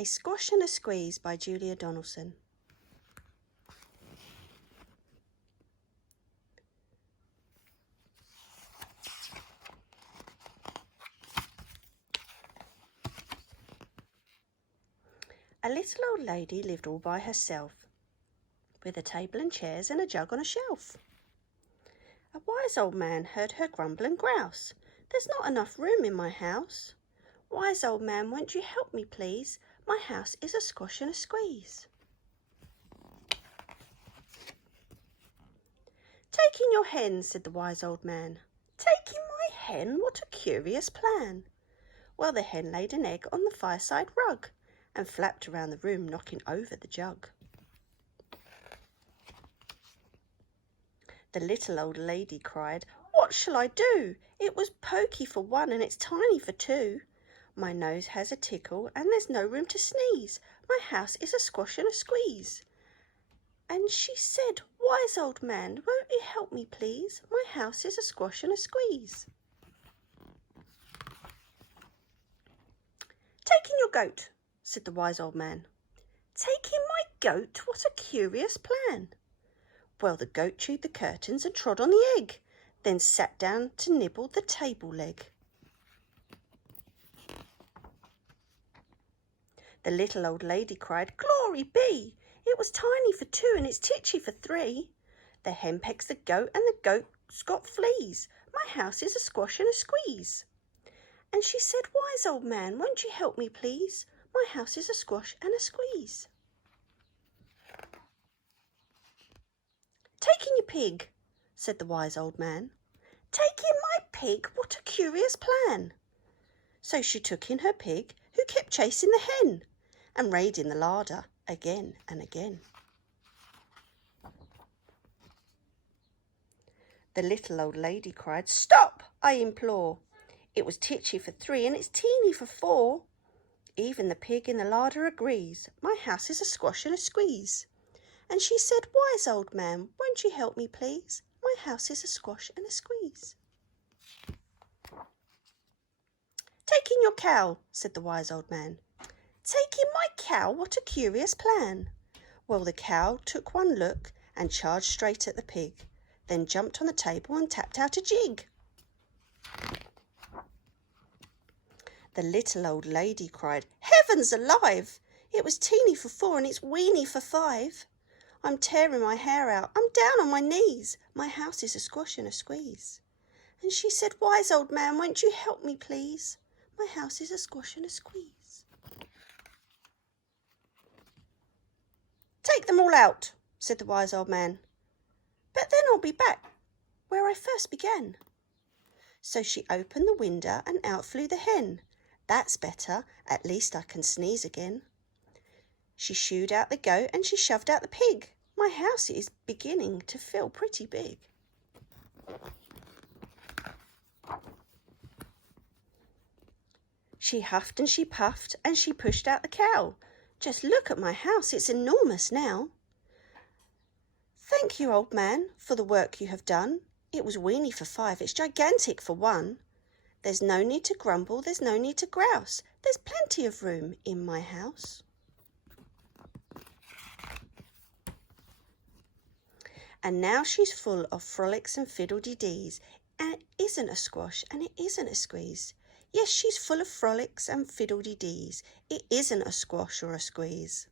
A Squash and a Squeeze by Julia Donaldson. A little old lady lived all by herself, with a table and chairs and a jug on a shelf. A wise old man heard her grumble and grouse. "There's not enough room in my house. Wise old man, won't you help me, please? My house is a squash and a squeeze." "Take in your hen," said the wise old man. "Take in my hen? What a curious plan." Well, the hen laid an egg on the fireside rug and flapped around the room, knocking over the jug. The little old lady cried, "What shall I do? It was pokey for one and it's tiny for two. My nose has a tickle and there's no room to sneeze. My house is a squash and a squeeze." And she said, "Wise old man, won't you help me, please? My house is a squash and a squeeze." "Take in your goat," said the wise old man. "Take in my goat? What a curious plan." Well, the goat chewed the curtains and trod on the egg, then sat down to nibble the table leg. The little old lady cried, "Glory be! It was tiny for two and it's titchy for three. The hen pecks the goat and the goat's got fleas. My house is a squash and a squeeze." And she said, "Wise old man, won't you help me, please? My house is a squash and a squeeze." "Take in your pig," said the wise old man. "Take in my pig? What a curious plan." So she took in her pig, who kept chasing the hen and raiding the larder again and again. The little old lady cried, "Stop, I implore. It was titchy for three and it's teeny for four. Even the pig in the larder agrees. My house is a squash and a squeeze." And she said, "Wise old man, won't you help me, please? My house is a squash and a squeeze." "Take in your cow," said the wise old man. "Take in my cow? What a curious plan." Well, the cow took one look and charged straight at the pig, then jumped on the table and tapped out a jig. The little old lady cried, "Heavens alive! It was teeny for four and it's weeny for five. I'm tearing my hair out. I'm down on my knees. My house is a squash and a squeeze." And she said, "Wise old man, won't you help me, please? My house is a squash and a squeeze." "Take them all out," said the wise old man. "But then I'll be back where I first began." So she opened the window and out flew the hen. "That's better. At least I can sneeze again." She shooed out the goat and she shoved out the pig. My house is beginning to feel pretty big. She huffed and she puffed and she pushed out the cow. "Just look at my house, it's enormous now." "Thank you, old man, for the work you have done. It was weeny for five, it's gigantic for one. There's no need to grumble, there's no need to grouse. There's plenty of room in my house." And now she's full of frolics and fiddle-de-dees, and it isn't a squash and it isn't a squeeze. Yes, she's full of frolics and fiddle-de-dees. It isn't a squash or a squeeze.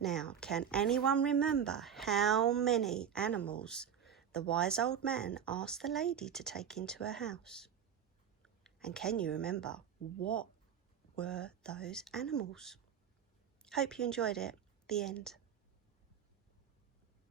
Now, can anyone remember how many animals the wise old man asked the lady to take into her house? And can you remember what were those animals? Hope you enjoyed it. The end.